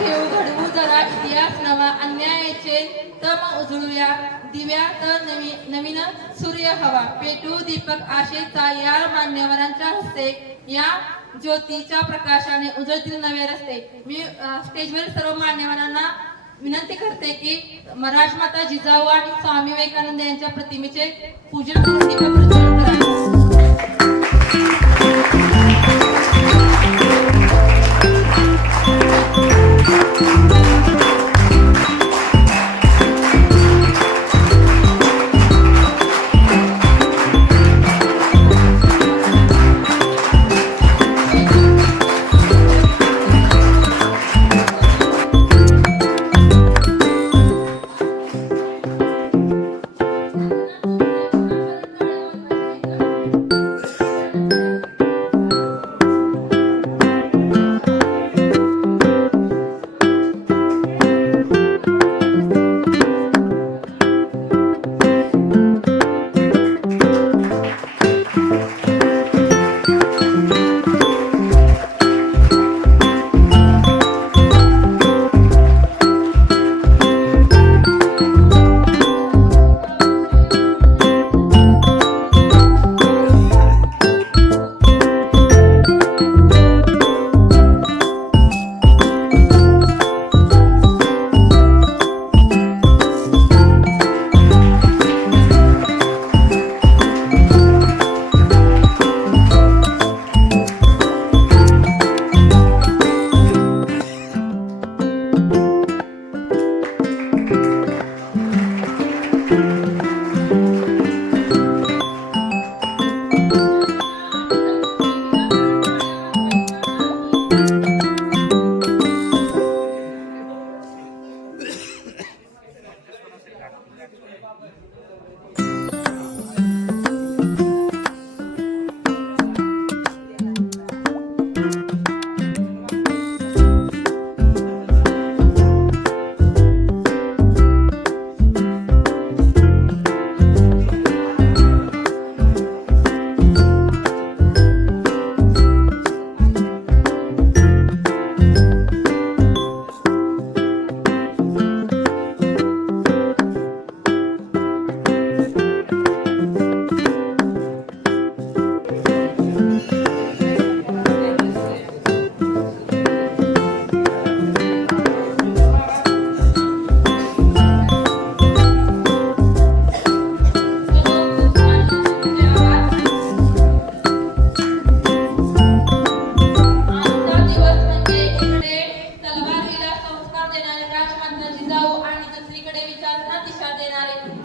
घेऊ घडवू जरा इतिहास नवा अन्यायाचे तम उजळूया दिव्या तर नवीन सूर्य हवा पेटू दीपक आशेचा या मान्यवरांच्या हस्ते या ज्योतीच्या प्रकाशाने उजळतील नवे रस्ते। मी स्टेजवर सर्व मान्यवरांना विनंती करते की राजमाता जिजाऊ आणि स्वामी विवेकानंद यांच्या प्रतिमेचे पूजन करून दीप प्रज्वलन करावे।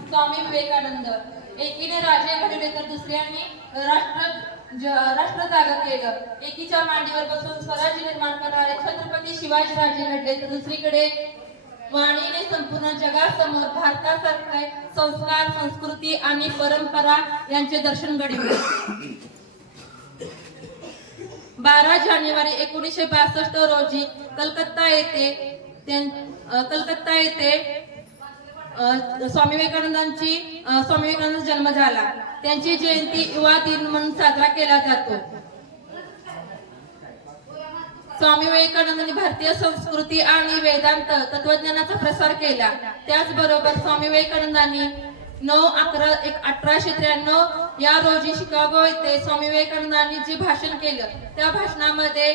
स्वामी विवेकानंद एकीने राज्य घडवले तर दुसऱ्यांनी राष्ट्र जाग केलं। एकीच्या मांडीवर बसून स्वराज्य निर्माण करणारे छत्रपती शिवाजी राजे घडले तर दुसरीकडे वाणीने संपूर्ण जगासमोर भारतासारखे संस्कार संस्कृती आणि परंपरा यांचे दर्शन घडविले। 12 जानेवारी 1962 रोजी कलकत्ता येथे स्वामी विवेकानंदांचा जन्म झाला। त्यांची जयंती युवा दिन म्हणून साजरा केला जातो। स्वामी विवेकानंदांनी भारतीय संस्कृती आणि वेदांत तत्वज्ञानाचा प्रसार केला। त्याचबरोबर स्वामी विवेकानंदांनी 9/11/1893 या रोजी शिकागो येथे स्वामी विवेकानंदांनी जे भाषण केलं त्या भाषणामध्ये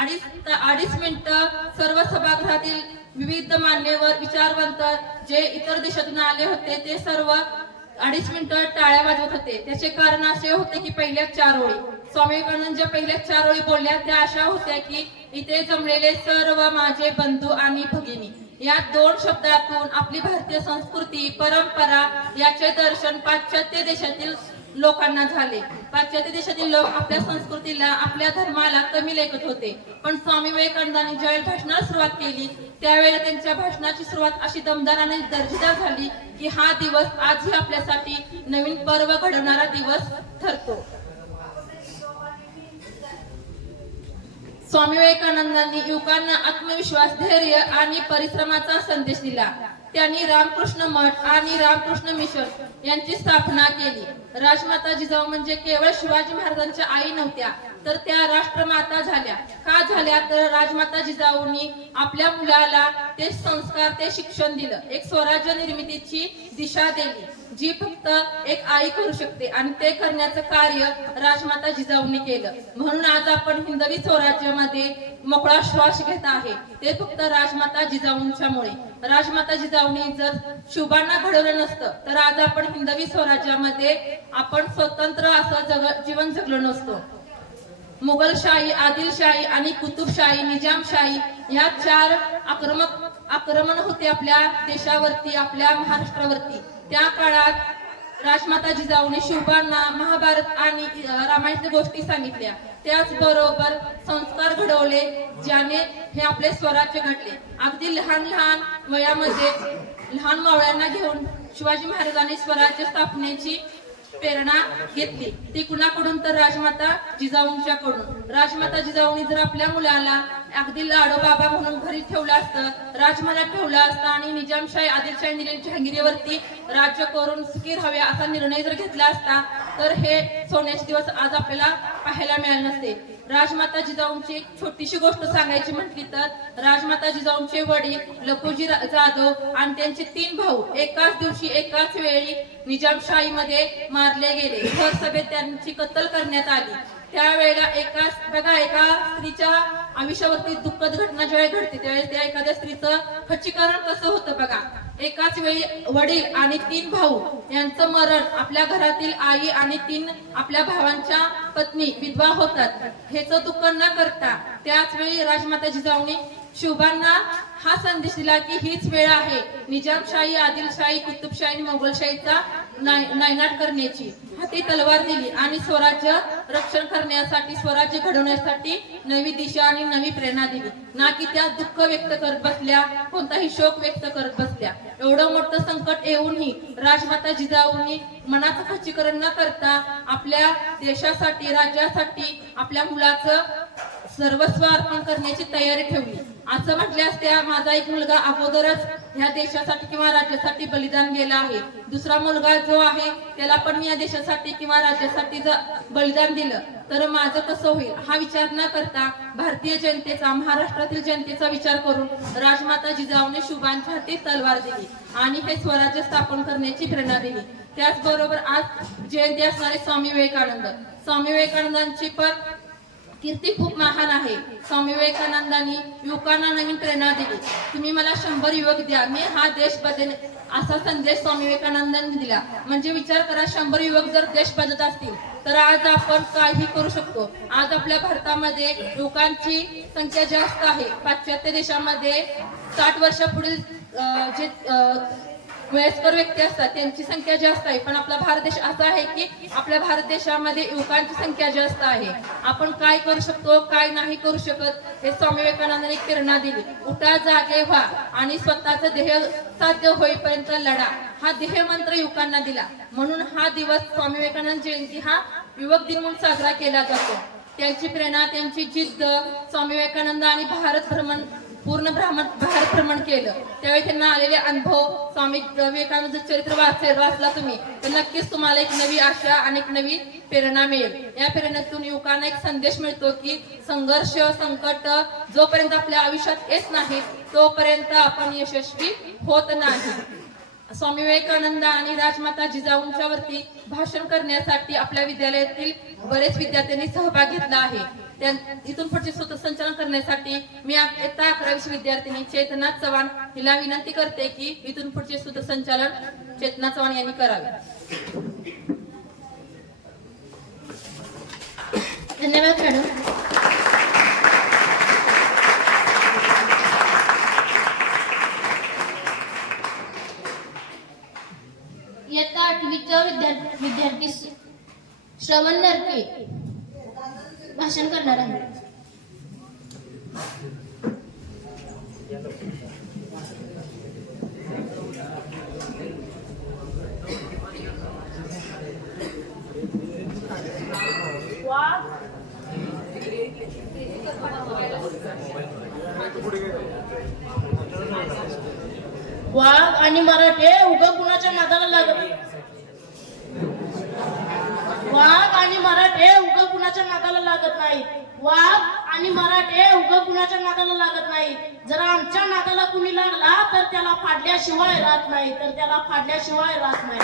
अडीच मिनिटं सर्व सभागृहातील विविध मान्यवर विचारवंत जे इतर देशातून आले होते ते सर्व 2.5 मिनिटं टाळ्या वाजवत होते। त्याचे कारण असे होते की पहिल्या 4 ओळी स्वामी विवेकानंद ज्या पहिल्या 4 ओळी बोलल्या त्या अशा होत्या की इथे जमलेले सर्व माझे बंधू आणि भगिनी। या 2 शब्दातून आपली भारतीय संस्कृती परंपरा याचे दर्शन पाश्चात्य देशातील लोकांना झाले। पाश्चात्य देशातील लोक आपल्या संस्कृतीला आपल्या धर्माला कमी लेखत होते, पण स्वामी विवेकानंदांनी ज्यावेळी भाषणाला सुरुवात केली त्यावेळेला त्यांच्या भाषणाची सुरुवात अशी दमदार आणि दर्जेदार झाली की हा दिवस आजही आपल्यासाठी नवीन पर्व घडवणारा दिवस ठरतो। स्वामी विवेकानंदांनी युवकांना आत्मविश्वास, धैर्य आणि परिश्रमाचा संदेश दिला। त्यांनी रामकृष्ण मठ आणि रामकृष्ण मिशन यांची स्थापना केली। राजमाता जिजाऊ म्हणजे केवळ शिवाजी महाराजांच्या आई नव्हत्या, तर त्या राष्ट्रमाता झाल्या. का झाल्या? तर राजमाता जिजाऊंनी आपल्या मुलाला ते संस्कार, ते शिक्षण दिलं, एक स्वराज्य निर्मितीची दिशा दिली, जी फक्त एक आई करू शकते, आणि ते करण्याचं कार्य राजमाता जिजाऊंनी केलं. म्हणून आज आपण हिंदवी स्वराज्यामध्ये मोकळा श्वास घेत आहे, ते फक्त राजमाता जिजाऊंच्यामुळे. राजमाता जिजाऊंनी जर शिवबांना घडवलं नसतं तर आज आपण हिंदवी स्वराज्यामध्ये आपण स्वतंत्र असं जीवन जगलो नसतो. मुघलशाही, आदिलशाही आणि कुतुबशाही, निजामशाही या 4 आक्रमण होते आपल्या देशावरती, आपल्या महाराष्ट्रावरती. त्या काळात राजमाता जिजाऊने शिवबांना महाभारत आणि रामायणाच्या गोष्टी सांगितल्या. त्याचबरोबर संस्कार घडवले, ज्याने हे आपले स्वराज्य घडले. अगदी लहान लहान वयामध्ये लहान मावळ्यांना घेऊन शिवाजी महाराजांनी स्वराज्य स्थापनेची प्रेरणा घेतली. ती कुणाकडून? तर राजमाता जिजाऊंच्याकडून. राजमाता जिजाऊंनी जर आपल्या मुलाला अगदी लाडोबाबा म्हणून घरी ठेवलं असतं, राजमहालात ठेवलं असतं आणि निजामशाही, आदिलशाही, जहांगीरवरती राज्य करून सुखी राहावे असा निर्णय जर घेतला असता तर हे सोन्याचे दिवस आज आपल्याला पाहायला मिळाले नसते. राजमाता जिजाऊंची एक छोटीशी गोष्ट सांगायची म्हटली तर राजमाता जिजाऊंचे वडील लखुजी जाधव आणि त्यांचे 3 भाऊ एकाच दिवशी एकाच वेळी निजामशाहीमध्ये मारले गेले. भर सभेत त्यांची कत्तल करण्यात आली. त्यावेळेला एका स्त्रीच्या आयुष्यावरती दुःखद घटना ज्यावेळी घडते त्यावेळेस त्या एखाद्या स्त्रीचं खच्चीकरण कसं होतं बघा. एकाच वेळी वडील आणि 3 भाऊ यांचं मरण, आपल्या घरातील आई आणि 3 आपल्या भावांच्या पत्नी विधवा होतात, ह्याचं दुःख न करता त्याच वेळी राजमाता जिजाऊंनी शिवबांना हा संदेश दिला की हीच वेळ आहे निजामशाही, आदिलशाही, कुतुबशाही, मोगलशाहीचा नायनाट करण्याची. हाती तलवार दिली आणि स्वराज्य रक्षण करण्यासाठी, स्वराज्य घडवण्यासाठी नवी दिशा आणि नवी प्रेरणा दिली. ना की त्या दुःख व्यक्त करत बसल्या, कोणताही शोक व्यक्त करत बसल्या. एवढं मोठं संकट येऊनही राजमाता जिजाऊंनी मनाचं खच्चीकरण न करता आपल्या देशासाठी, राज्यासाठी आपल्या मुलाचं सर्वस्व अर्पण करण्याची तयारी ठेवली. असं म्हटल्यास त्या माझा एक मुलगा अगोदरच ह्या देशासाठी किंवा राज्यासाठी बलिदान गेला आहे, दुसरा मुलगा जो आहे त्याला पण मी या देशासाठी किंवा राज्यासाठी बलिदान दिलं तर माझं कसं होईल, हा विचार न करता भारतीय जनतेचा, महाराष्ट्रातील जनतेचा विचार करून राजमाता जिजाऊने शिवबांच्या हाती तलवार दिली आणि हे स्वराज्य स्थापन करण्याची प्रेरणा दिली. त्याचबरोबर आज जयंती असणारे स्वामी विवेकानंदांची पण कीर्ती खूप महान आहे. स्वामी विवेकानंदांनी युवकांना नवीन प्रेरणा दिली. तुम्ही मला 100 युवक द्या, मी हा देश बदलेन, असा संदेश स्वामी विवेकानंदांनी दिला. म्हणजे विचार करा, 100 युवक जर देश बदलत असतील तर आज आपण काही करू शकतो. आज आपल्या भारतामध्ये युवकांची संख्या जास्त आहे. पाश्चात्य देशामध्ये 60 वर्षापुढील जे वयस्कर व्यक्ती असतात त्यांची संख्या जास्त आहे, पण आपला भारत देश असा आहे की आपल्या भारत देशामध्ये युवकांची संख्या जास्त आहे. आपण काय करू शकतो, काय नाही करू शकत, हे स्वामी विवेकानंदांनी एक प्रेरणा दिली. उठा, जागे व्हा आणि स्वतःचं ध्येय साध्य होईपर्यंत लढा, हा ध्येय मंत्र युवकांना दिला. म्हणून हा दिवस स्वामी विवेकानंद जयंती हा युवक दिन म्हणून साजरा केला जातो. त्यांची प्रेरणा, त्यांची जिद्द, स्वामी विवेकानंद आणि भारत भ्रमण केलं त्यावेळी त्यांना आलेले अनुभव, स्वामी विवेकानंद चरित्र वाचला तुम्ही तर नक्कीच तुम्हाला एक नवी आशा आणि एक नवी प्रेरणा मिळेल. या प्रेरणेतून युवकांना एक संदेश मिळतो की संघर्ष, संकट जोपर्यंत आपल्या आयुष्यात येत नाही तोपर्यंत आपण यशस्वी होत नाही. स्वामी विवेकानंद आणि राजमाता जिजाऊंच्या वरती भाषण करण्यासाठी आपल्या विद्यालयातील बरेच विद्यार्थ्यांनी सहभाग घेतला आहे. इथून पुढचे सूत्रसंचालन करण्यासाठी मी इयत्ता 11वी विद्यार्थिनी चेतना चव्हाण हिला विनंती करते की इथून पुढचे सूत्रसंचालन चेतना चव्हाण यांनी करावे. धन्यवाद मॅडम. इयत्ता 8वीचा विद्यार्थी श्रवण नरके भाषण करणार आहे. वाघ आणि मराठे उगा कुणाच्या नादाला लागत. वाघ आणि मराठे उगा कुणाच्या नादाला लागत नाही. वाघ आणि मराठे उगा कुणाच्या नादाला लागत नाही. जर आमच्या नादाला कुणी लागला तर त्याला फाडल्याशिवाय राहत नाही, तर त्याला फाडल्याशिवाय राहत नाही.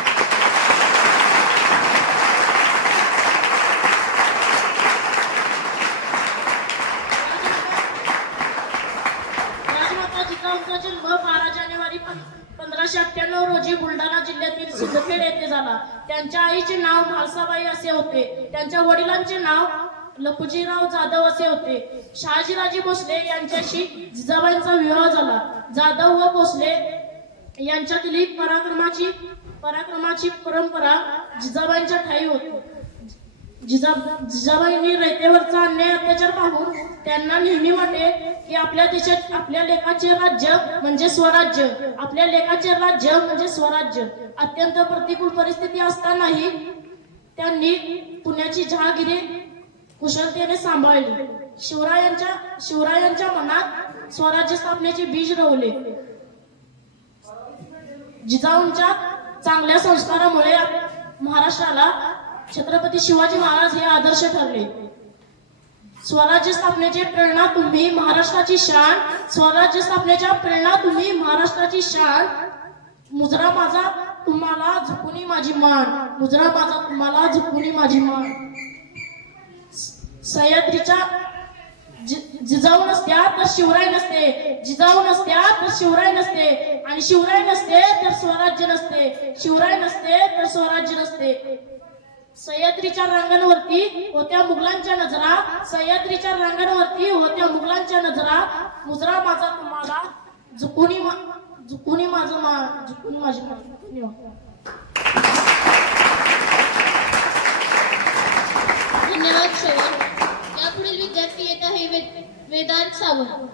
राजमाता जिजाऊंचा जन्म 12 जानेवारी 1598 रोजी बुलढाणा जिल्ह्यातील सिंदखेड येथे झाला. त्यांच्या आईचे नाव म्हाळसाबाई असे होते. त्यांच्या वडिलांचे नाव लखुजीराव जाधव असे होते. शहाजीराजे भोसले यांच्याशी जिजाबाईंचा विवाह झाला. जाधव व भोसले यांच्यातील पराक्रमाची परंपरा जिजाबाईंच्या ठायी होती. जिजाबाईंनी रयतेवरचा अन्याय अत्याचार पाहून त्यांना नेहमी वाटे की आपल्या देशात आपल्या लेकाचे राज्य म्हणजे स्वराज्य, आपल्या लेकाचे राज्य म्हणजे स्वराज्य. अत्यंत प्रतिकूल परिस्थिती असतानाही त्यांनी पुण्याची जहागिरी कुशलतेने सांभाळली. शिवरायांच्या मनात स्वराज्य स्थापनेचे बीज रोवले. जिजाऊंच्या चांगल्या संस्कारामुळे महाराष्ट्राला छत्रपती शिवाजी महाराज हे आदर्श ठरले. स्वराज्य स्थापनेची प्रेरणा तुम्ही महाराष्ट्राची शान, स्वराज्य स्थापनेच्या प्रेरणा तुम्ही महाराष्ट्राची शान. मुजरा माझा तुम्हाला झुकूनी माझी मान, मुजरा माझा तुम्हाला झुकूनी माझी मान. सह्याद्रीच्या जिजाऊ नसत्या तर शिवराय नसते, जिजाऊ नसत्या तर शिवराय नसते, आणि शिवराय नसते तर स्वराज्य नसते, शिवराय नसते तर स्वराज्य नसते. सह्याद्रीच्या रांगांवरती होत्या मुघलांच्या नजरा, सह्याद्रीच्या रांगांवरती होत्या मुघलांच्या नजरा. मुजरा माझा तुम्हाला झुकूनी माझं मान, झुकूनी माझी मान. धन्यवाद श्रवण. यापुढील विद्यार्थी येत आहे वेदांत सावंत.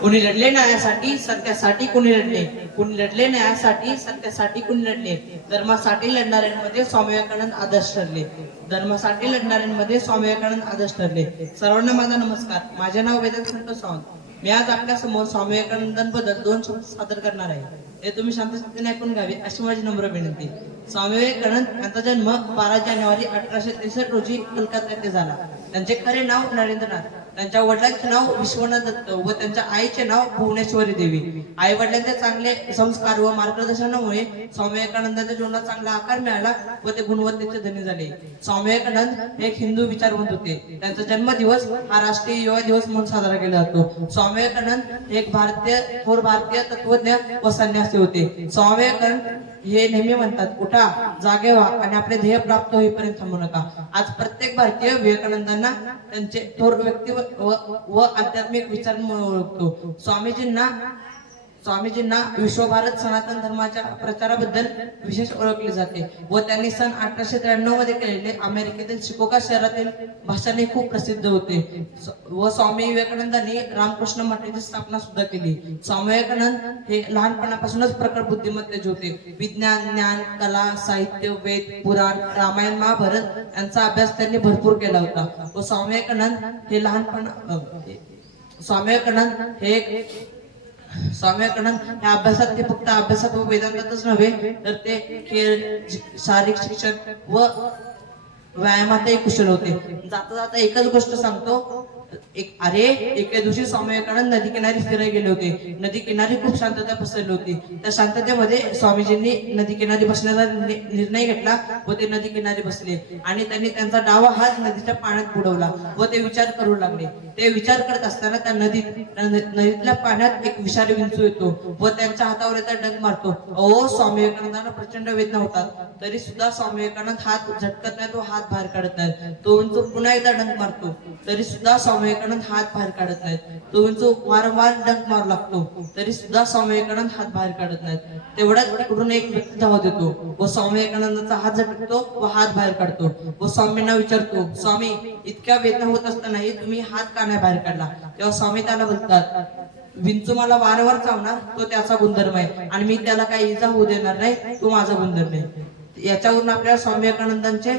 कुणी लढले न्यायासाठी सत्यासाठी, कुणी लढले, कुणी लढले न्यायासाठी सत्यासाठी, कुणी लढले. धर्मासाठी लढणाऱ्यांमध्ये स्वामी विवेकानंद आदर्श ठरले. धर्मासाठी लढणाऱ्यांमध्ये स्वामी विवेकानंद आदर्श ठरले. सर्वांना माझा नमस्कार. माझे नाव वेदांत संतोष सावंत. मी आज आपल्या समोर स्वामी विवेकानंदांबद्दल 2 शब्द सादर करणार आहे. ते तुम्ही शांततेने ऐकून घ्यावे अशी माझी नम्र विनंती. स्वामी विवेकानंद यांचा जन्म 12 जानेवारी 1863 रोजी कोलकाता येथे झाला. त्यांचे खरे नाव नरेंद्रनाथ. त्यांच्या वडिलांचे नाव विश्वनाथ दत्त व त्यांच्या आईचे नाव भुवनेश्वरी देवी. आई वडिलांचे चांगले संस्कार व मार्गदर्शनामुळे स्वामी विवेकानंदांच्या जीवनात चांगला आकार मिळाला व ते गुणवत्तेचे धनी झाले. स्वामी विवेकानंद एक हिंदू विचारवंत होते. त्यांचा जन्मदिवस हा राष्ट्रीय युवा दिवस म्हणून साजरा केला जातो. स्वामी विवेकानंद एक थोर भारतीय तत्वज्ञ व संन्यासी होते. स्वामी विवेकानंद हे नेहमी म्हणतात, उठा, जागे व्हा आणि आपले ध्येय प्राप्त होईपर्यंत थांबू नका. आज प्रत्येक भारतीय विवेकानंदांना त्यांचे थोर व्यक्ती व आध्यात्मिक विचार ओळखतो. स्वामीजींना विश्वभारत सनातन धर्माच्या प्रचाराबद्दल विशेष ओळखले जाते व त्यांनी सन 1893 मध्ये केलेले अमेरिकेतील शिकागो शहरातील भाषण खूप प्रसिद्ध होते व स्वामी विवेकानंदांनी रामकृष्ण मठाची स्थापना सुद्धा केली. स्वामी विवेकानंद हे लहानपणापासूनच प्रखर बुद्धिमत्तेचे होते. विज्ञान, ज्ञान, कला, साहित्य, वेद, पुराण, रामायण, महाभारत यांचा अभ्यास त्यांनी भरपूर केला होता व स्वामी विवेकानंद ह्या अभ्यासात ते फक्त अभ्यासात व वेदांतातच नव्हे तर ते खेळ, शारीरिक शिक्षण व व्यायामातही कुशल होते. जाता जाता एकच गोष्ट सांगतो. एके दिवशी स्वामी विवेकानंद नदी किनारी फिरायला गेले होते. नदी किनारी खूप शांतता पसरली होती. त्या शांततेमध्ये स्वामीजींनी नदी किनारी बसण्याचा निर्णय घेतला व ते नदी किनारी बसले आणि त्यांनी त्यांचा डावा हात नदीच्या पाण्यात बुडवला व ते विचार करू लागले. ते विचार करत असताना त्या नदीतल्या पाण्यात एक विषारी विंचू येतो व त्यांच्या हातावर येता डंक मारतो. स्वामी विवेकानंदांना प्रचंड वेदना होतात. तरी सुद्धा स्वामी विवेकानंद हात झटकत नाही, तो हात बाहेर काढत नाही. तो विंचू पुन्हा एकदा डंक मारतो. तरी सुद्धा स्वामी विवेकानंद हात बाहेर काढत नाहीत. तो विंचू वारंवार डंक मारू लागतो. तरी सुद्धा स्वामी विवेकानंद हात बाहेर काढत नाहीत. तेवढ्यात तिकडून एक व्यक्ती धावत येतो व स्वामी विवेकानंदाचा हात झटकतो व हात बाहेर काढतो व स्वामींना विचारतो, स्वामी, इतक्या वेदना होत असतानाही तुम्ही हात का नाही बाहेर काढला? तेव्हा स्वामी त्याला बोलतात, विंचू मला वारंवार चावणार, तो त्याचा गुणधर्म आहे आणि मी त्याला काही इजा होऊ देणार नाही, तो माझा गुणधर्म आहे. याच्यावरून आपल्याला स्वामी विवेकानंदांचे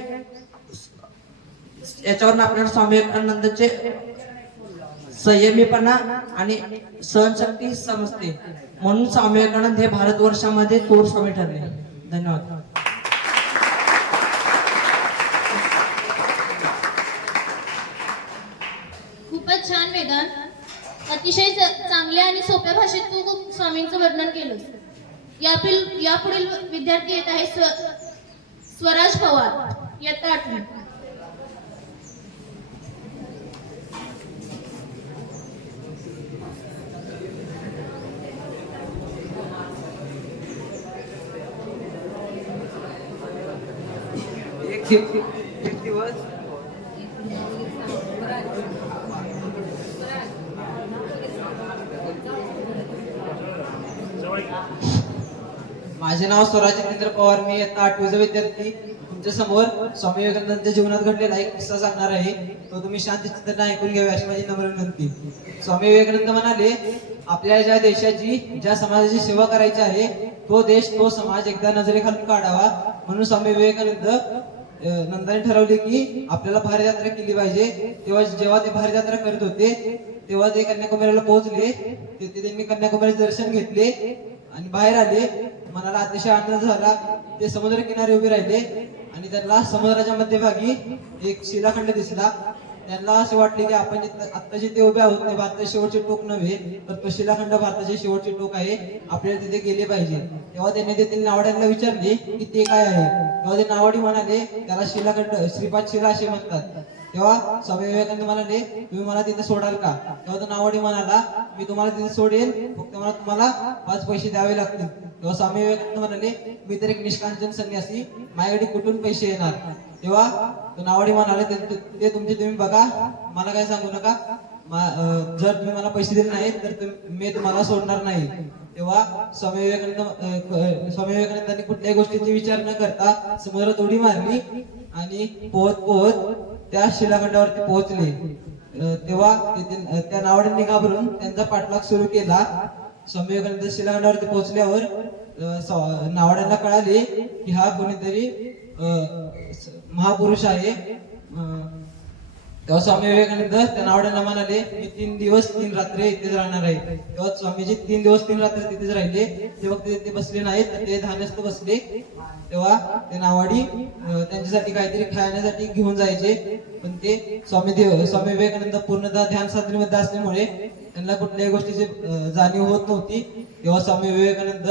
संयमीपणा आणि सहनशक्ती समजते. म्हणून स्वामी विवेकानंद हे भारतवर्षामध्ये थोर स्वामी ठरले. धन्यवाद. खूपच छान वेदांत. अतिशय चांगल्या आणि सोप्या भाषेत तू खूप स्वामींचं वर्णन केलंस. यापुढील विद्यार्थी येत आहे स्वराज पवार, इयत्ता 8वी. एक दिवस माझे नाव स्वराज जितेंद्र पवार. मी इयत्ता 8वीचा विद्यार्थी. तुमच्या समोर स्वामी विवेकानंदांच्या जीवनात घडलेला एक किस्सा सांगणार आहे. तो तुम्ही शांत चित्ताने ऐकून घ्यावे अशी माझी नम्र विनंती. स्वामी विवेकानंद म्हणाले, आपल्या ज्या देशाची, ज्या समाजाची सेवा करायची आहे, तो देश, तो समाज एकदा नजरेखालून काढावा. म्हणून स्वामी विवेकानंद नंदाने ठरवले की आपल्याला भारत यात्रा केली पाहिजे. जेव्हा ते भारत यात्रा करत होते तेव्हा ते कन्याकुमारीला पोहोचले. तिथे त्यांनी कन्याकुमारीचे दर्शन घेतले आणि बाहेर आले. मनाला अतिशय आनंद झाला. ते समुद्र किनारी उभे राहिले आणि त्यांना समुद्राच्या मध्यभागी एक शिलाखंड दिसला. त्यांना असे वाटले की आपण आता जिथे उभे आहोत ते भारताचे शेवटचे टोक नव्हे, तर तो शिलाखंड भारताचे शेवटचे टोक आहे. आपल्याला तिथे गेले पाहिजे. तेव्हा त्यांनी तेथील नावाड्यांना विचारले की ते काय आहे. तेव्हा ते नावाडी म्हणाले, त्याला शिलाखंड, श्रीपाद शिला असे म्हणतात. तेव्हा स्वामी विवेकानंद म्हणाले, तुम्ही मला तिथे सोडाल का. तेव्हा तो नावाडी म्हणाला, मी तुम्हाला तिथे सोडेन, फक्त मला तुम्हाला 5 पैसे द्यावे लागतील. तेव्हा स्वामी विवेकानंद म्हणाले, मी तर एक निष्कांचन संन्यासी, माझ्याकडे कुठून पैसे येणार. तेव्हा तो नावाडी म्हणाले, ते तुमचे तुम्ही बघा, मला काय सांगू नका. जर तुम्ही मला पैसे दिले नाही तर मी तुम्हाला सोडणार नाही. तेव्हा स्वामी विवेकानंदांनी कुठल्याही गोष्टीची विचार न करता समुद्रात उडी मारली आणि पोहत पोहत त्या शिलाखंडावरती पोहोचले. तेव्हा त्या नावाड्यांनी घाबरून त्यांचा पाठलाग सुरू केला. स्वामी विवेकानंद शिलाखंडावरती पोहोचल्यावर नावाड्यांना कळाले की हा कोणीतरी महापुरुष आहे. तेव्हा स्वामी विवेकानंद त्या नावाड्यांना म्हणाले, मी 3 दिवस 3 रात्री इथेच राहणार आहे. तेव्हा स्वामीजी 3 दिवस 3 रात्री तिथेच राहिले. ते फक्त तिथे बसले नाहीत, ते ध्यानस्थ बसले. तेव्हा ते नावाडी त्यांच्यासाठी काहीतरी खाण्यासाठी घेऊन जायचे, पण ते स्वामी विवेकानंद पूर्णतः ध्यान साधनेमध्ये असल्यामुळे त्यांना कुठल्याही गोष्टीची जाणीव होत नव्हती. तेव्हा स्वामी विवेकानंद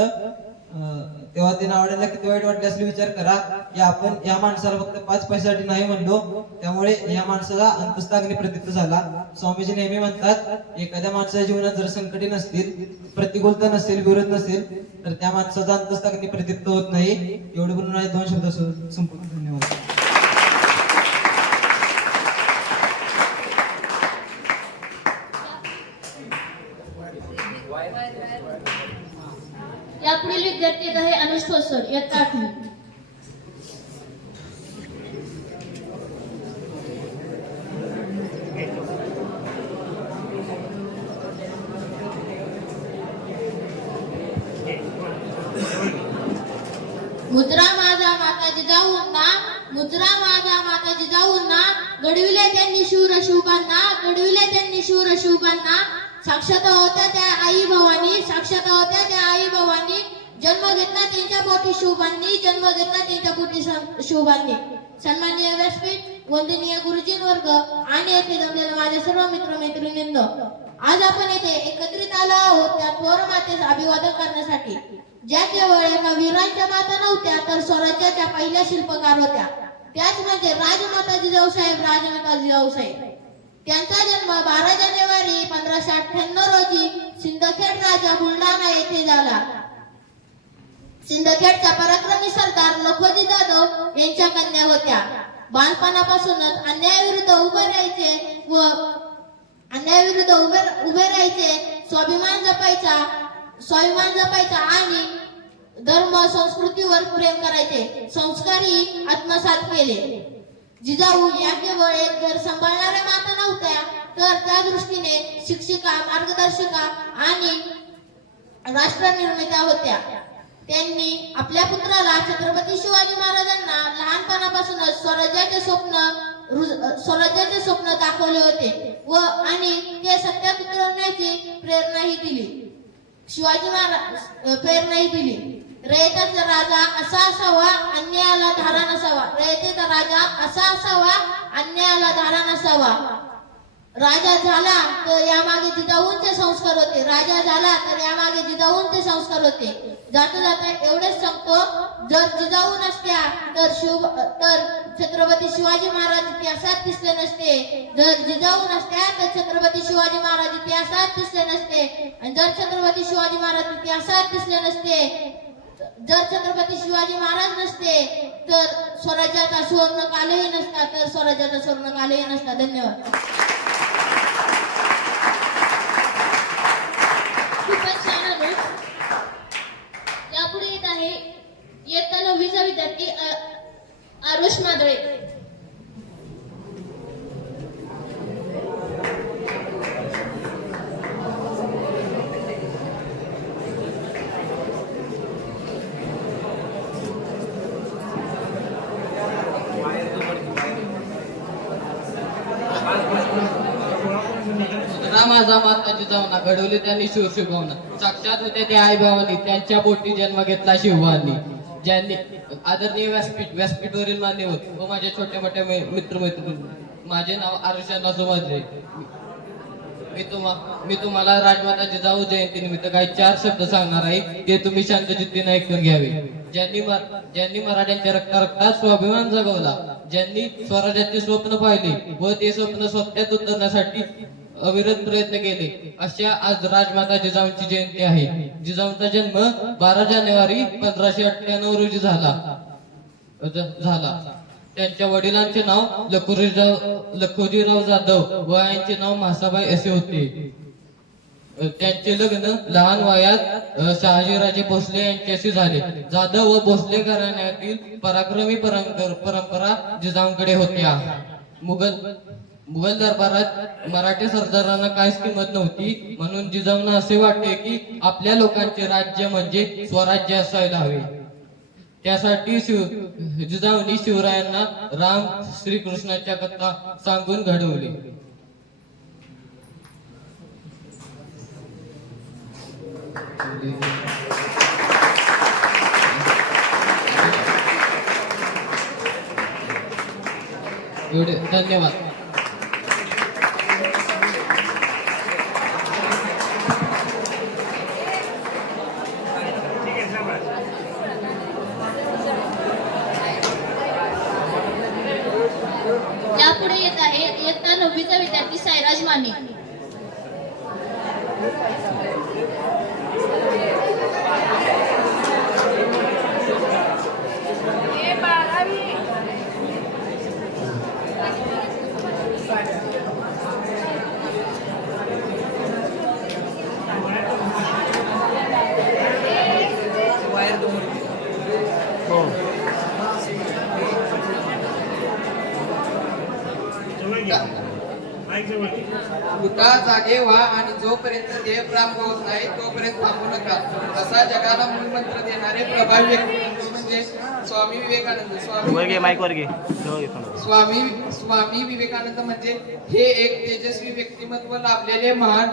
तेव्हा ते नावाड्याला किती वाईट वाटले असले विचार करा की आपण या माणसाला फक्त 5 पैशासाठी नाही म्हणलो, त्यामुळे या माणसाचा अंतस्थ प्रतीत झाला. स्वामीजी नेहमी म्हणतात, एखाद्या माणसाच्या जीवनात जर संकटे नसतील, प्रतिकूलता नसेल, विरोध नसेल, तर त्या माणसाचा अंतस्थ प्रतीत होत नाही. एवढे बोलून 2 शब्द संपूर्ण. धन्यवाद. यापुढील विद्यार्थी येत आहे अनुज ठोसर, इयत्ता 8वी. मुद्रा माझा माता जिजाऊंना, मुद्रा माझा माता जिजाऊंना, घडविले त्यांनी शूर शुभांना, घडविले त्यांनी शूर शुभांना. साक्षात होत्या त्या आई भवानी, साक्षात होत्या त्या आई भवानी. जन्म घेतला त्यांच्या पोटी शुभांनी, जन्म घेतला त्यांच्या पोटी शुभांनी. सन्माननीय व्यासपीठ, वंदनीय गुरुजीन वर्ग आणि येथे जमलेले माझे सर्व मित्र मैत्रिणींद, आज आपण येथे एकत्रित आलो आहोत त्या थोर मातेचे अभिवादन करण्यासाठी, ज्या केवळ एका वीरांच्या माता नव्हत्या, तर स्वराज्याच्या पहिल्या शिल्पकार होत्या. त्याच म्हणजे राजमाता जिजाऊसाहेब, राजमाता जिजाऊसाहेब. त्यांचा जन्म 12 जानेवारी 1598 रोजी सिंदखेड राजा बुलढाणा येथे झाला. सिंदखेडच्या पराक्रमी सरदार लखोजी जाधव यांच्या कन्या होत्या. बालपणापासूनच अन्यायाविरुद्ध उभे राहायचे, स्वाभिमान जपायचा आणि धर्म संस्कृतीवर प्रेम करायचे संस्कारही आत्मसात केले. जिजाऊ या केवळ एक घर सांभाळणाऱ्या माता नव्हत्या, तर त्या दृष्टीने शिक्षिका, मार्गदर्शिका आणि राष्ट्रनिर्मात्या होत्या. त्यांनी आपल्या पुत्राला छत्रपती शिवाजी महाराजांना लहानपणापासूनच स्वराज्याचे स्वप्न दाखवले होते आणि ते सत्यात उतरवण्याची प्रेरणाही दिली. शिवाजी महाराज प्रेरणाही दिली. रयतेचा राजा असा असावा, अन्यायाला धारा नसावा. रयतेचा राजा असा असावा, अन्यायाला धारा नसावा. राजा झाला तर यामागे जिजाऊंचे संस्कार होते. राजा झाला तर यामागे जिजाऊंचे संस्कार होते. जाता जाता एवढेच सांगतो, जर जिजाऊ नसत्या तर छत्रपती शिवाजी महाराज इतिहासात दिसले नसते. जर जिजाऊ नसत्या तर छत्रपती शिवाजी महाराज इतिहासात दिसले नसते. आणि जर छत्रपती शिवाजी महाराज इतिहासात दिसले नसते, जर छत्रपती शिवाजी महाराज नसते तर स्वराज्याचा सुवर्णकालही नसता. तर स्वराज्याचा सुवर्णकालही नसता. धन्यवाद. खूपच छान अनुज. यापुढे येत आहे इयत्ता 9वीचा विद्यार्थी आरुष मादळे. माझा माता जिजाऊना घडवले त्यांनी शिवशिवभावना. साक्षात होते ते आई भावानी, त्यांच्या पोटी जन्म घेतला शिवभावांनी. ज्यांनी आदरणीय व्यासपीठवरील मान्यवर व माझे छोटे मोठे मित्रमैत्रिणी, माझे नाव आरुषा सुमाद्रे. मी तुम्हाला राजमाता जिजाऊ जयंती निमित्त काही 4 शब्द सांगणार आहे, ते तुम्ही शांतचित्तीने ऐकून घ्यावे. ज्यांनी मराठ्यांच्या रक्तात स्वाभिमान जगवला, ज्यांनी स्वराज्याचे स्वप्न पाहिले व ते स्वप्न सत्यात उतरण्यासाठी अविरत प्रयत्न केले, अशा आज राजमाता जिजाऊंची जयंती आहे. जिजाऊंचा जन्म 12 जानेवारी 1598 रोजी झाला. त्यांच्या वडिलांचे नाव लखोजीराव जाधव व आईचे नाव म्हासाबाई असे होते. त्यांचे लग्न लहान वयात शहाजीराजे भोसले यांच्याशी झाले. जाधव व भोसले घराण्यातील पराक्रमी परंपरा जिजाऊंकडे होत्या. मुघल दरबारात मराठी सरदारांना काहीच किंमत नव्हती, म्हणून जिजाऊंना असे वाटते की आपल्या लोकांचे राज्य म्हणजे स्वराज्य असायला हवे. त्यासाठी जिजाऊंनी शिवरायांना राम श्रीकृष्णाच्या कथा सांगून घडवले. एवढे. धन्यवाद. यापुढे येत आहे इयत्ता 9वीचा विद्यार्थी सायराज माने. उठा, जागे व्हा आणि जोपर्यंत ध्येय प्राप्त होत नाही तोपर्यंत थांबू नका, असा जगाला मूलमंत्र देणारे प्रभावी व्यक्ती म्हणजे स्वामी विवेकानंद. स्वामी विवेकानंद म्हणजे हे एक तेजस्वी व्यक्तिमत्व लाभलेले महान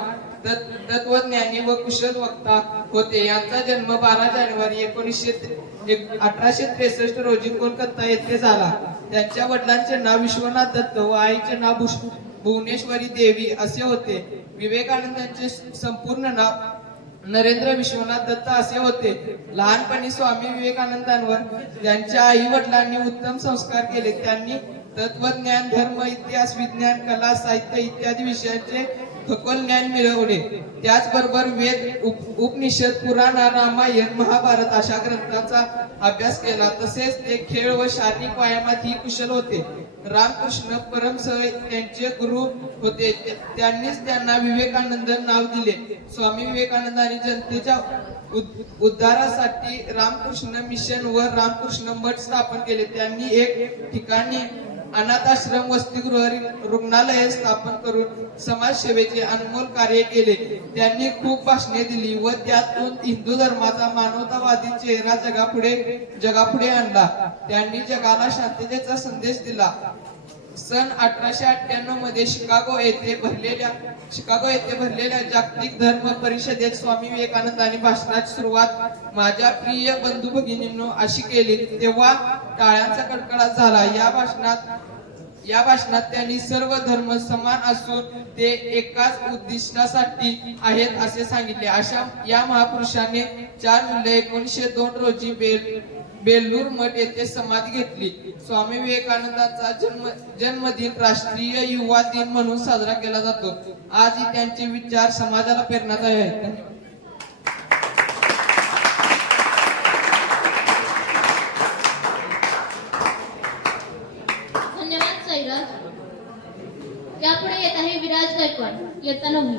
तत्वज्ञानी व कुशल वक्ता होते. यांचा जन्म 12 जानेवारी 1863 रोजी कोलकाता येथे झाला. त्यांच्या वडिलांचे नाव विश्वनाथ दत्त व आईचे नाव भुवनेश्वरी देवी असे होते. विवेकानंदांचे संपूर्ण नाव नरेंद्र विश्वनाथ दत्त असे होते. लहानपणी स्वामी विवेकानंदांवर त्यांच्या आई वडिलांनी उत्तम संस्कार केले. त्यांनी तत्वज्ञान, धर्म, इतिहास, विज्ञान, कला, साहित्य इत्यादी विषयांचे खगोल ज्ञान मिळवले. त्याचबरोबर वेद, उपनिषद, पुराण, रामायण, महाभारत अशा ग्रंथांचा अभ्यास केला. तसेच ते खेळ व शारीरिक व्यायामातही कुशल होते. रामकृष्ण परमहंस त्यांचे गुरु होते. त्यांनीच त्यांना विवेकानंद नाव दिले. स्वामी विवेकानंदांनी जनतेच्या उद्धारासाठी रामकृष्ण मिशन व रामकृष्ण मठ स्थापन केले. त्यांनी एक ठिकाणी अनाथाश्रम, वसतिगृह, रुग्णालय स्थापन करून समाजसेवेचे अनमोल कार्य केले. त्यांनी खूप भाषणे दिली व त्यातून हिंदू धर्माचा मानवतावादी चेहरा जगापुढे आणला. त्यांनी जगाला शांततेचा संदेश दिला. सन 1898 मध्ये शिकागो येथे भरलेल्या जागतिक धर्म परिषदेत स्वामी विवेकानंदांनी भाषणाची सुरुवात माझ्या प्रिय बंधू भगिनींनो अशी केली. तेव्हा टाळ्यांचा कडकडाट झाला. या भाषणात त्यांनी सर्व धर्म समान असून ते एकाच उद्दिष्टासाठी आहेत असे सांगितले. अशा या महापुरुषाने 4 जुलै 1902 रोजी बेल्लूर मठ येथे समाधी घेतली. स्वामी विवेकानंदांचा जन्मदिन राष्ट्रीय युवा दिन म्हणून साजरा केला जातो. आजही त्यांचे विचार समाजाला प्रेरणादायी आहेत. धन्यवाद साईराज. यापुढे येत आहे विराज गायकवाड, इयत्ता 9वी.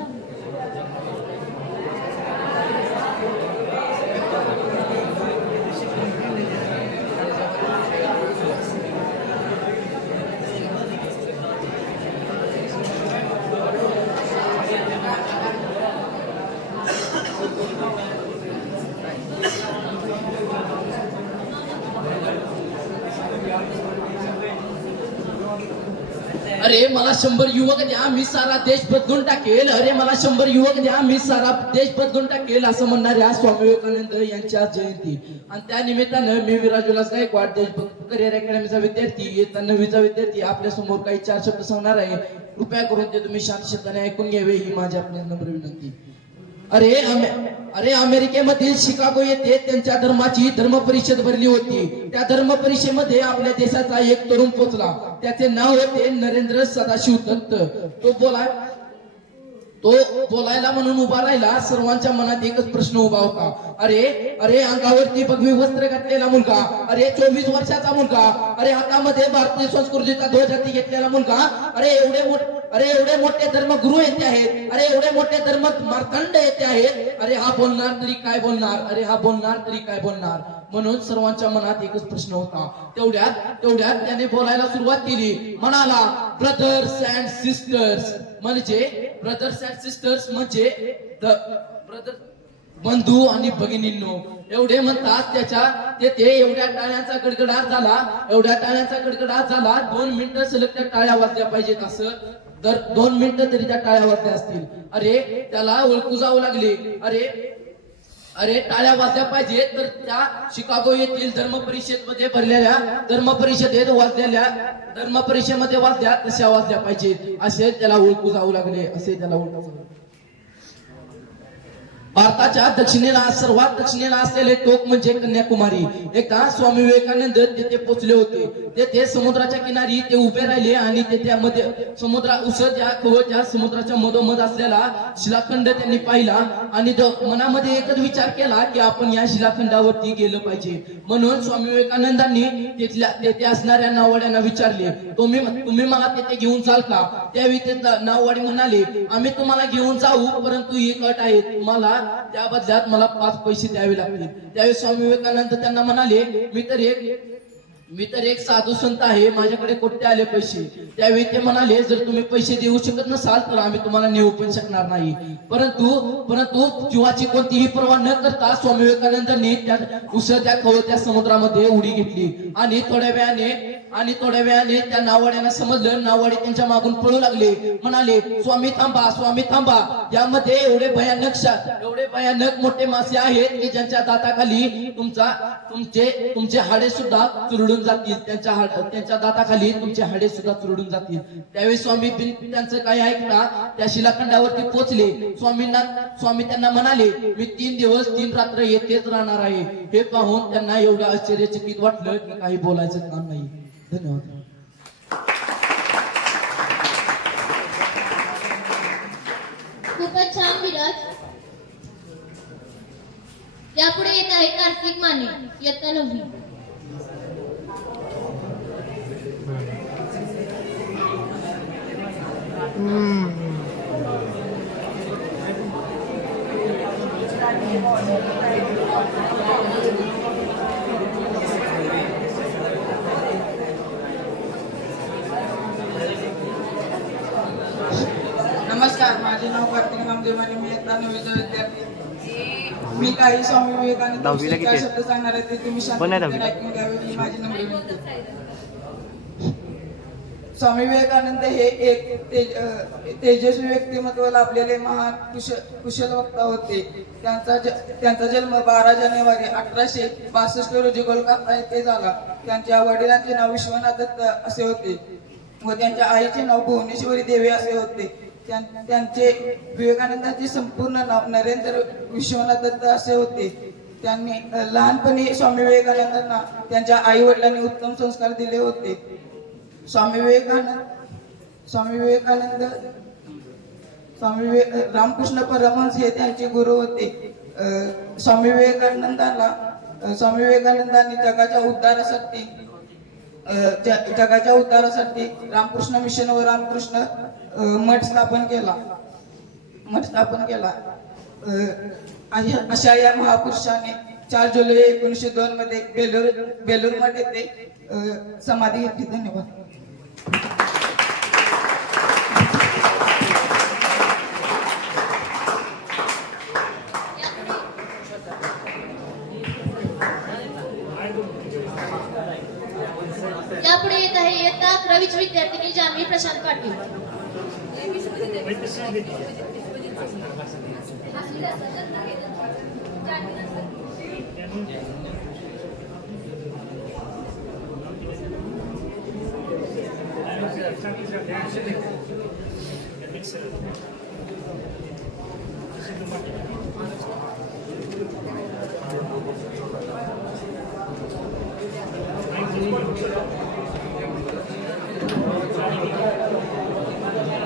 अरे मला 100 युवक द्या, मी सारा देश बदलून टाकेल. अरे मला 100 युवक द्या, मी सारा देश बदलून टाकेल असं म्हणणाऱ्या स्वामी विवेकानंद यांच्या जयंती आणि त्या निमित्तानं मी विराज विलास गायकवाड देशभक्त करिअर अकॅडमीचा विद्यार्थी, इयत्ता 9वीचा विद्यार्थी आपल्या समोर काही 4 शब्द सांगणार आहे. कृपया करून ते तुम्ही शांत शब्दाने ऐकून घ्यावे ही माझी आपल्या नम्र विनंती. अरे अमेरिकेमधील शिकागो येथे त्यांच्या धर्माची धर्म परिषद भरली होती. त्या धर्म परिषदेमध्ये आपल्या देशाचा एक तरुण पोचला. त्याचे नाव होते नरेंद्र सदाशिव दत्त. तो बोलायला म्हणून उभा राहिला. सर्वांच्या मनात एकच प्रश्न उभा होता. अरे अंगावरती भगवी वस्त्र घातलेला मुलगा, अरे 24 वर्षाचा मुलगा, अरे हातामध्ये भारतीय संस्कृतीचा ध्वज हाती घेतलेला मुलगा, अरे एवढे मोठे धर्मगुरू येते आहेत, अरे एवढे मोठे धर्म मार्तंड येते आहेत. अरे हा बोलणार तरी काय बोलणार, अरे हा बोलणार तरी काय बोलणार. म्हणून सर्वांच्या मनात एकच प्रश्न होता. तेवढ्यात त्याने बोलायला सुरुवात केली. म्हणाला ब्रदर्स अँड सिस्टर्स, म्हणजे ब्रदर बंधू आणि भगिनींनो. एवढे म्हणतात तेथे एवढ्या टाळ्यांचा गडगडाट झाला. 2 मिनिटं सलग त्या टाळ्या वाजल्या पाहिजेत असं दर 2 मिनिटं तरी त्या टाळ्या वाजल्या असतील. अरे त्याला ओळखू जावं लागले. अरे टाळ्या वाजल्या पाहिजेत तर त्या शिकागो येथील धर्म परिषदेमध्ये वाजल्या तशा वाजल्या पाहिजेत असे त्याला ओळखू जावू लागले. भारताच्या सर्वात दक्षिणेला असलेले टोक म्हणजे कन्याकुमारी. एकदा स्वामी विवेकानंद तिथे पोहोचले होते. तेथे समुद्राच्या किनारी ते उभे राहिले आणि समुद्राच्या मधोमध असलेला शिलाखंड त्यांनी पाहिला आणि मनामध्ये एकच विचार केला की आपण या शिलाखंडावरती गेलं पाहिजे. म्हणून स्वामी विवेकानंदांनी तेथे असणाऱ्या नाववाड्यांना विचारले, तुम्ही मला तेथे घेऊन जाल का? त्यावेळी ते नाववाडी म्हणाले, आम्ही तुम्हाला घेऊन जाऊ, परंतु एक अट आहे, तुम्हाला त्या बदल्यात मला 5 पैसे द्यावे लागतील. त्यावेळी स्वामी विवेकानंद त्यांना म्हणाले, मी तर एक साधू संत आहे, माझ्याकडे कोणते आले पैसे? त्यावेळी ते म्हणाले, जर तुम्ही पैसे देऊ शकत नसाल तर आम्ही तुम्हाला नेऊ पण शकणार नाही. परंतु जीवाची कोणतीही पर्वा न करता स्वामी विवेकानंदांनी त्या खवळत्या समुद्रामध्ये उडी घेतली आणि थोड्या वेळाने त्या नाववाड्यांना समजलं. नाववाडी त्यांच्या मागून पळू लागले. म्हणाले, स्वामी थांबा, यामध्ये एवढे भयानक मोठे मासे आहेत की ज्यांच्या दाताखाली तुमचे हाडे सुद्धा चुरडून जातील. त्यांच्या दाताखाली तुमचे हाडे सुद्धा चुरडून जातील. त्यावेळी स्वामी त्यांचं काय ऐकता त्या शिलाखंडावरती पोहोचले. स्वामी त्यांना म्हणाले, मी 3 दिवस 3 रात्र येथेच राहणार आहे. हे पाहून त्यांना एवढं आश्चर्यचकित वाटलं की काही बोलायचं काम नाही. धन्यवाद. खूपच छान विराज. यापुढे येत आहे कार्तिक माने, इयत्ता 9वी. नमस्कार, माझे नाव कार्तिक नामदेव माने, मी इयत्ता 9वीचा विद्यार्थी. मी काही स्वामी विवेकानंद शब्द सांगणार आहे, ते तुम्ही शांतपणे ऐकून घ्यावे ही माझी नम्र विनंती. स्वामी विवेकानंद हे एक तेजस्वी व्यक्तिमत्व लाभलेले महान कुशल वक्ता होते. त्यांचा जन्म 12 जानेवारी 1862 रोजी कोलकाता येथे झाला. त्यांच्या वडिलांचे नाव विश्वनाथ दत्त असे होते व त्यांच्या आईचे नाव भुवनेश्वरी देवी असे होते. त्यांचे विवेकानंदांचे संपूर्ण नाव नरेंद्र विश्वनाथ दत्त असे होते. त्यांनी लहानपणी स्वामी विवेकानंदांना त्यांच्या आई वडिलांनी उत्तम संस्कार दिले होते. स्वामी रामकृष्ण परमहंस हे त्यांचे गुरु होते. स्वामी विवेकानंदांनी जगाच्या उद्धारासाठी रामकृष्ण मिशन व रामकृष्ण मठ स्थापन केला. अशा या महापुरुषाने 4 जुलै 1902 मध्ये बेलूर मठ येथे समाधी घेतली. धन्यवाद. यापुढे येत आहे इयत्ता 11वीची विद्यार्थिनी जान्हवी प्रशांत पाटील.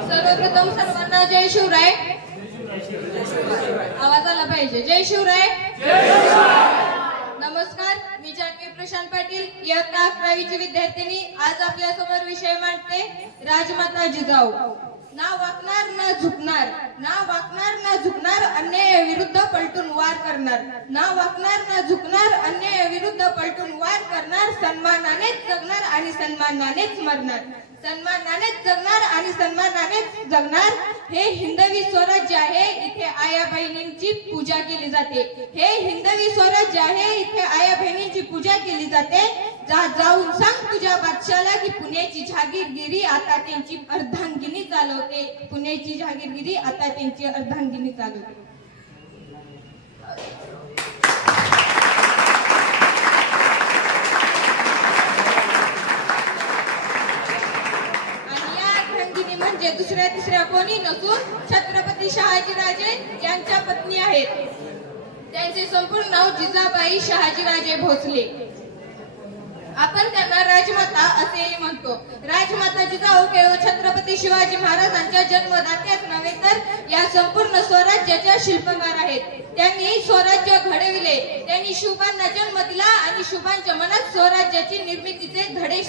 सर्वप्रथम सर्वांना जय शिवराय. आवाज आला पाहिजे. जय शिवराय. नमस्कार, मी जान्हवी प्रशांत पाटील, इयत्ता 11वीची विद्यार्थिनी. आज आपल्या समोर विषय मांडते राजमाता जिजाऊ. ना वाकणार ना झुकणार, ना वाकणार ना झुकणार, अन्याय विरुद्ध पलटून वार करणार. ना वाकणार ना झुकणार, अन्याय विरुद्ध पलटून वार करणार. सन्मानानेच जगणार आणि सन्मानानेच मरणार. सन्मानानेच जगणार आणि सन्मानानेच जगणार. हे हिंदवी स्वराज्य आहे, इथे आया बहिणींची पूजा केली जाते. हे हिंदवी स्वराज्य आहे, इथे आया बहिणींची पूजा केली जाते. जाऊन सांग तुझ्या बादशाला की पुण्याची जहागीरगिरी आता त्यांची अर्धांगिनी चालवते. पुण्याची जहागीरगिरी आता त्यांची अर्धांगिनी चालवते. म्हणजे दुसऱ्या तिसऱ्या कोणी नसून छत्रपती शहाजीराजे यांच्या पत्नी आहेत. त्यांचे संपूर्ण नाव जिजाबाई शहाजीराजे भोसले. आपण त्यांना राजमाता असेही म्हणतो. राजमाता जिजाऊ केवळ छत्रपती शिवाजी महाराजांच्या जन्मदात्याच नव्हे तर या संपूर्ण स्वराज्याच्या शिल्पकार आहेत. त्यांनी स्वराज्य घडविले. त्यांनी शुभांना जन्म दिला आणि शुभांच्या मनात स्वराज्याची निर्मितीचे धडे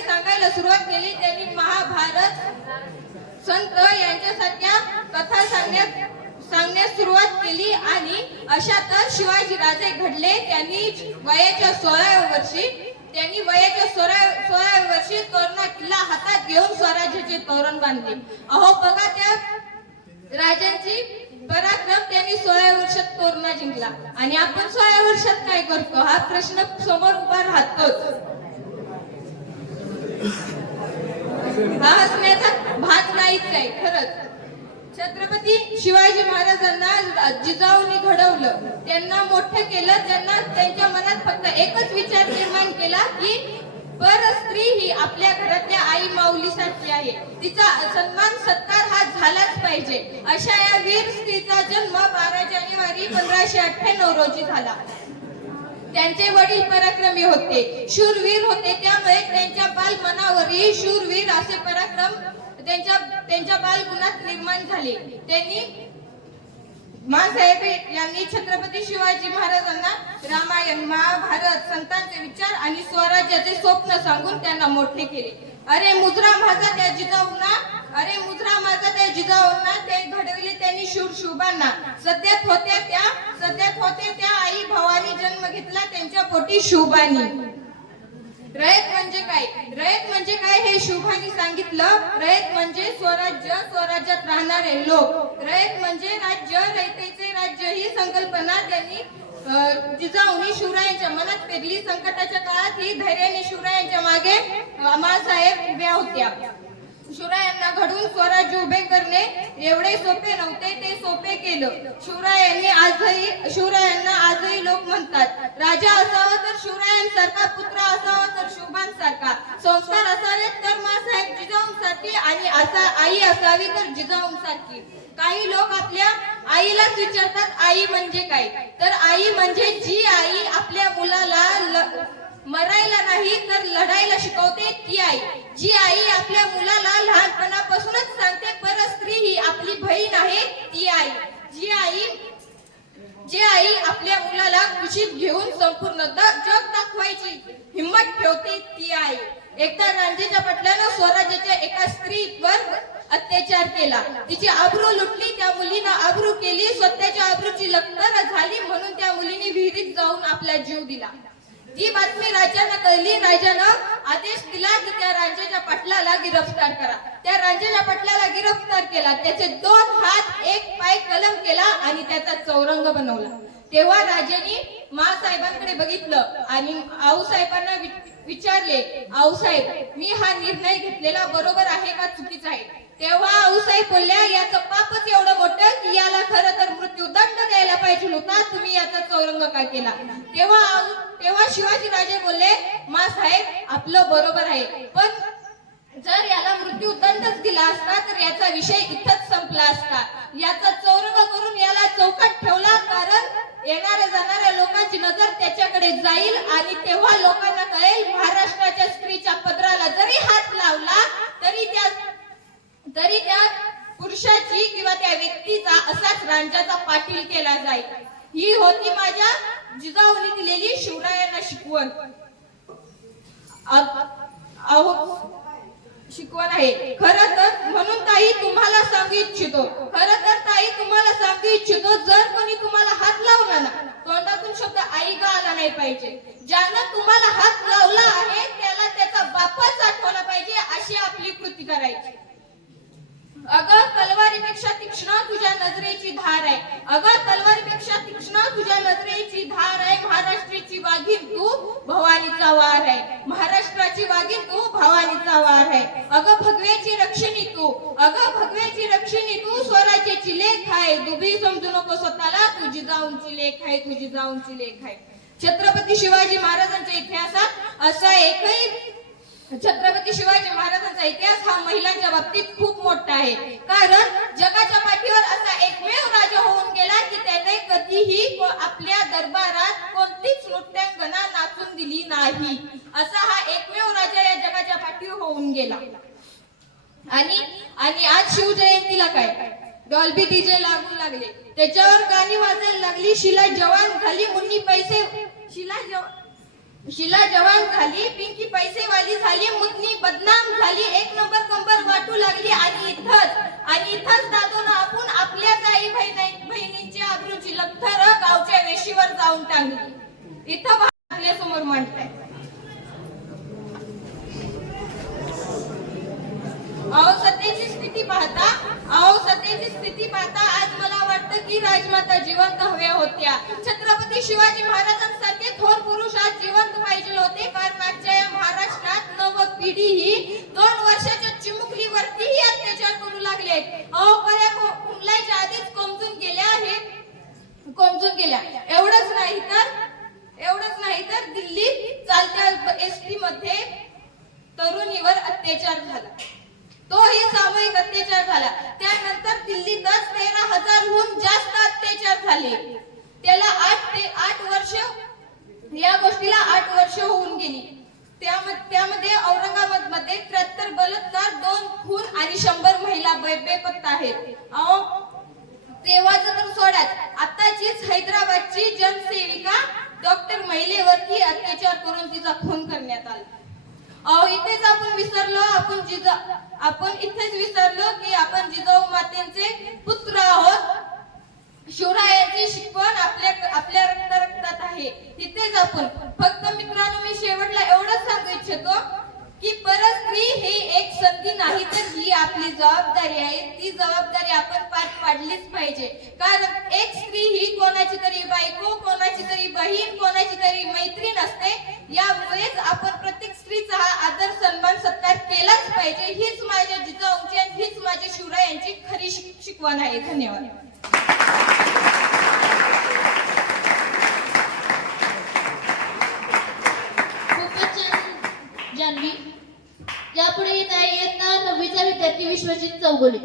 सांगायला सुरुवात केली. त्यांनी महाभारत संत यांच्यासारख्या कथा सांगण्यास सुरुवात केली आणि अशातच शिवाजी राजे घडले. त्यांनी वयाच्या 16व्या वर्षी तोरणा किल्ला हातात घेऊन स्वराज्याचे तोरण बांधले. अहो बघा त्या राजांची पराक्रम. त्यांनी 16व्या वर्षात तोरणा जिंकला आणि आपण 16व्या वर्षात काय करतो हा प्रश्न समोर उभा राहतोच. हा हसण्याचा भाग नाहीच आहे. खरंच छत्रपती शिवाजी महाराजांना जिजाऊंनी घडवलं, त्यांना मोठं केलं. त्यांना त्यांच्या मनात फक्त एकच विचार निर्माण केला की परस्त्री ही आपल्या घरातल्या आई माऊलीसारखी आहे, तिचा सन्मान सत्कार हा झालाच पाहिजे. अशा या वीर स्त्रीचा जन्म 12 जानेवारी 1598 रोजी झाला. त्यांचे वडील पराक्रमी होते, शूरवीर होते. त्यामुळे त्यांच्या बालमनावरही शूरवीर असे पराक्रम त्यांच्या बालगुणात निर्माण झाले. त्यांनी माँसाहेब यांनी छत्रपती शिवाजी महाराजांना रामायण, महाभारत, संतांचे विचार आणि स्वराज्याचे स्वप्न सांगून त्यांना मोठे केले. अरे मुजरा माझा त्या जिजाऊंना, अरे मुजरा माझा त्या जिजाऊंना ते घडविले त्यांनी शूरशुभांना. सध्यात होते त्या आई भावानी जन्म घेतला त्यांच्या पोटी शुभानी. रयत म्हणजे काय? रयत म्हणजे काय हे शुभानी सांगितलं. रयत म्हणजे स्वराज्य, स्वराज्यात राहणारे लोक. रयत म्हणजे राज्य, रयतेचे राज्य ही संकल्पना त्यांनी जिजाऊनी शिवरायांच्या मनात पेरली. संकटाच्या काळात ही धैर्याने शिवरायांच्या मागे माँसाहेब उभ्या होत्या. शिवरायांना घडवून स्वराज्य उभे करणे एवढे सोपे नव्हते, ते सोपे केलं. शिवरायांना आजही लोक म्हणतात. राजा असावा तर शिवरायांसारखा, पुत्र असावा तर शिवबांसारखा, संस्कार असावेत तर माँसाहेब जिजाऊंसारखे आणि आई असावी तर जिजाऊंसारखी. काही लोक आपल्या आईलाच विचारतात आई म्हणजे काय, तर आई म्हणजे जी आई आपल्या मुलाला मरायला नाही तर लढायला शिकवते ती आई. जी आई आपल्या मुलाला लहानपणापासूनच सांगते परस्त्री ही आपली बहीण आहे ती आई. जी आई आपल्या मुलाला कुशीत घेऊन संपूर्ण जग दाखवायची हिंमत ठेवते ती आई. एकदा रांझेच्या पाटलानं स्वराज्याच्या एका स्त्रीवर अत्याचार केला. तिची आबरू लुटली. त्या मुलीनं आबरू केली. स्वतःच्या आबरूची लक्तर झाली म्हणून त्या मुलीने विहिरीत जाऊन आपला जीव दिला. ती बातमी राजांना कळली. राजानं आदेश दिला की त्या रांझेच्या पाटलाला गिरफ्तार करा. त्या रांझेच्या पाटलाला गिरफ्तार केला. त्याचे 2 हात 1 पाय कलम केला आणि त्याचा चौरंग बनवला. तेव्हा राजांनी माँसाहेबांकडे बघितलं आणि आऊसाहेबांना विचारले, आऊसाहेब मी हा निर्णय घेतलेला बरोबर आहे का चुकीचा आहे? तेव्हा आऊसाहेब बोलल्या, याचं पापच एवढं मोठं की याला खरं तर मृत्यूदंड द्यायला पाहिजे होता, तुम्ही याचा चौरंग का केला? तेव्हा शिवाजी राजे बोलले, माँसाहेब आपलं बरोबर आहे, पण जर याला मृत्यूदंडच दिला असता तर याचा विषय इथंच संपला असता. याचा चौरंग करून याला चौकात ठेवला, कारण येणाऱ्या जाणाऱ्या लोकांची नजर त्याच्याकडे जाईल आणि तेव्हा लोकांना कळेल महाराष्ट्राच्या स्त्रीच्या पदराला जरी हात लावला तरी त्या पुरुषाची किंवा त्या व्यक्तीचा असाच रांझाचा पाटील केला जाईल. ही होती माझ्या जिजाऊने दिलेली शिवरायांना शिकवण आहे. खरं तर म्हणून ताई तुम्हाला सांगू इच्छितो, जर कोणी तुम्हाला हात लावला ना, तोंडातून शब्द आई गा आला नाही पाहिजे. ज्यानं तुम्हाला हात लावला आहे त्याला त्याचा बापच आठवला पाहिजे, अशी आपली कृती करायची. अगं तलवारीपेक्षा तीक्ष्ण तुझ्या नजरेची धार आहे. महाराष्ट्राची वाघीण तू भवानीचा वार आहे. अगं भगव्याची रक्षिणी तू स्वराज्याची लेख आहे. दुबी समजू नको स्वतःला, तू जिजाऊंची लेख आहे. छत्रपती शिवाजी महाराजांच्या इतिहासात असा छत्रपती शिवाजी महाराजांचा इतिहास हा महिलांच्या बाबतीत खूप मोठा आहे. कारण जगाच्या पाठीवर असा एकमेव राजा होऊन गेला की त्याने कधीही आपल्या दरबारात कोणतीच नृत्यांगना नाचून दिली नाही. असा हा एकमेव राजा या जगाच्या पाठीवर होऊन गेला. आणि आज शिवजयंतीला काय डॉल्बी डीजे लागू लागले, त्याच्यावर गाणी वाजायला लागली. शिला जवान झाली, पिंकी पैसेवाली झाली, मुन्नी बदनाम झाली, 1 नंबर कंबर वाटू लागली. आणि इथंच दादोनं आपण आपल्याच आई बहिणींची आबरूची लक्तर गावच्या वेशीवर जाऊन टांगली. इथं आपल्या समोर मांडताय. अहो सत्तेची स्थिती पाहता आज मला वाटतं की राजमाता जिवंत हव्या होत्या. छत्रपती शिवाजी महाराजांसारखे थोर पुरुष आज जिवंत पाहिजे होते, कारण आजच्या या महाराष्ट्रात नव पिढी ही 2 वर्षाच्या चिमुकलीवरतीही अत्याचार करू लागले. अहो बऱ्या कुंडलाच्या आधीच कोमजून गेल्या. एवढंच नाही तर दिल्लीत चालत्या एसटी मध्ये तरुणीवर अत्याचार झाला. तोही सामूहिक अत्याचार झाला. त्यानंतर दिल्लीतच 13,000हून जास्त अत्याचार झाले. त्याला 8 वर्ष, या गोष्टीला 8 वर्ष होऊन गेली. त्यामध्ये औरंगाबाद मध्ये 73 बलात्कार, 2 खून आणि 100 महिला बेपत्ता आहेत. तेव्हाच तर सोडाच, आताचीच हैदराबादची जनसेविका डॉक्टर महिलेवरती अत्याचार करून तिचा खून करण्यात आला. इथेच आपण विसरलो की आपण जिजाऊ मातेंचे पुत्र आहोत. शिवरायांची शिकवण आपल्या रक्तात आहे. तिथेच आपण फक्त मित्रांनो मी शेवटला एवढंच सांगू इच्छितो की परस्त्री ही एक संधी नाही तर ही आपली जबाबदारी आहे. ती जबाबदारी आपण पार पाडलीच पाहिजे. कारण एक स्त्री ही कोणाची तरी बायको, कोणाची तरी बहीण, कोणाची तरी मैत्रीण असते. यामुळेच आपण प्रत्येक स्त्रीचा हा आदर, सन्मान, सत्कार केलाच पाहिजे. हीच माझ्या जिजाऊंची आणि हीच माझ्या शिवरायांची खरी शिकवण आहे. धन्यवाद. खूपच छान जान्हवी. यापुढे येत आहे इयत्ता 9वीचा विद्यार्थी विश्वजित चौगुले.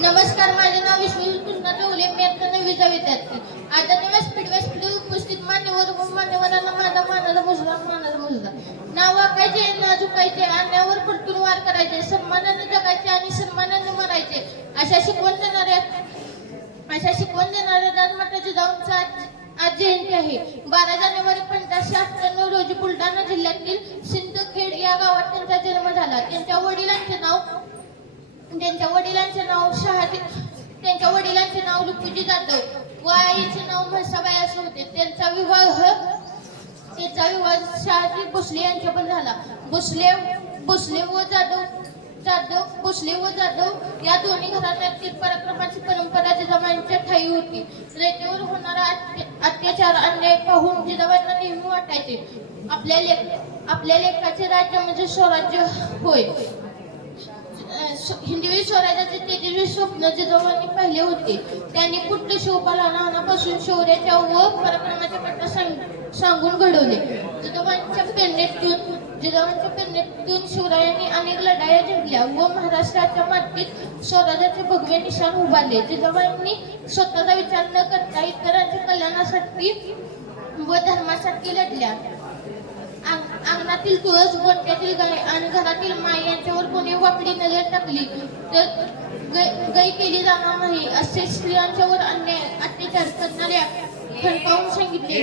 नमस्कार, माझे नाव विश्वजित कृष्णा चौगुले. मी आता 9वीचा विद्यार्थी. आदरणीय व्यासपीठ उपस्थित मान्यवरांना माझा मानाचा मुजरा. नाव वाकायचे, ना झुकायचे, अन्यावर परतून वार करायचे, सन्मानाने जगायचे आणि सन्मानाने मरायचे अशा शिकवण देणाऱ्या राजमाता जिजाऊंचा आज जयंती आहे. 12 जानेवारी 1598 रोजी बुलढाणा जिल्ह्यातील सिंदखेड या गावात त्यांचा जन्म झाला. त्यांच्या वडिलांचे नाव लुकुजी जाधव व आईचे नाव म्हसाबाई असे होते. त्यांचा विवाह शहाजी भोसले यांच्यावर झाला. भोसले व जाधव या दोन्ही घराण्यातील पराक्रमाची परंपरा जिजाबाईंच्या ठायी होती. रयतेवर होणारा अत्याचार, अन्याय पाहून जिजाबाईंना नेहमी वाटायचे आपल्या लेकाचे राज्य म्हणजे स्वराज्य होय. हिंदवी स्वराज्याचे तेजस्वी स्वप्न जिजाबाईंनी पाहिले होते. त्यांनी पुत्र शिवबा लहानपणापासून शौर्याच्या व पराक्रमाच्या कथा सांगून घडवले. जिजाबाईंच्या प्रेरणेतून शिवरायांनी अनेक लढाया जिंकल्या व महाराष्ट्राच्या मातीत स्वराज्याचे भगवे निशाण उभारले. जिजाबाईंनी स्वतःचा विचार न करता इतरांच्या कल्याणासाठी व धर्मासाठी लढल्या. अंगणातील तुळस, गोठ्यातील गाय आणि घरातील माय यांच्यावर कोणी वाकडी नजर टाकली तर गाई केली जाणार नाही असे स्त्रियांच्यावर अत्याचार करणाऱ्या खडकावून सांगितले.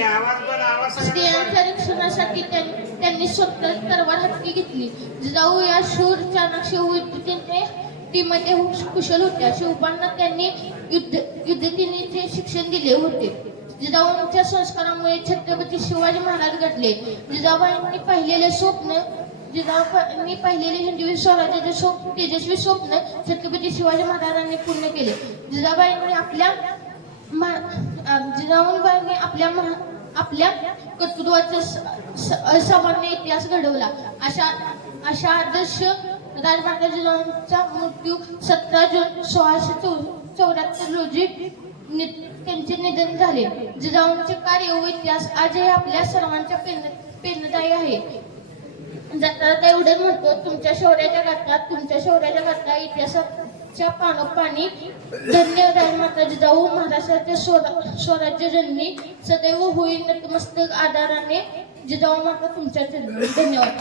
स्त्रियांच्या रक्षणासाठी त्यांनी स्वतः तलवार हाती घेतली. जिजाऊ या शूर चाणक्य युद्धनीतीमध्ये कुशल होत्या. शिवबांना त्यांनी युद्धनीतीचे शिक्षण दिले होते. जिजाऊंच्या संस्कारामुळे छत्रपती शिवाजी महाराज घडले. जिजाबाईंनी पाहिलेले हिंदवी स्वराज्याचे तेजस्वी स्वप्न छत्रपती शिवाजी महाराजांनी पूर्ण केले. जिजाबाईंनी आपल्या कर्तृत्वाचा असामान्य इतिहास घडवला. अशा आदर्श राजमाता जिजाऊंचा मृत्यू 17 जून 1674 रोजी त्यांचे निधन झाले. जिजाऊंचे कार्य व इतिहास आजही आपल्या सर्वांच्या प्रेरणादायी आहे. जाता एवढं म्हणतो, तुमच्या शौर्याच्या गाथा इतिहासाच्या पानोपानी धन्य राजमाता जिजाऊ. महाराष्ट्राचे स्वराज्य जननी सदैव होईल नतमस्तक आदराने जिजाऊ माता तुमच्या चरणी. धन्यवाद.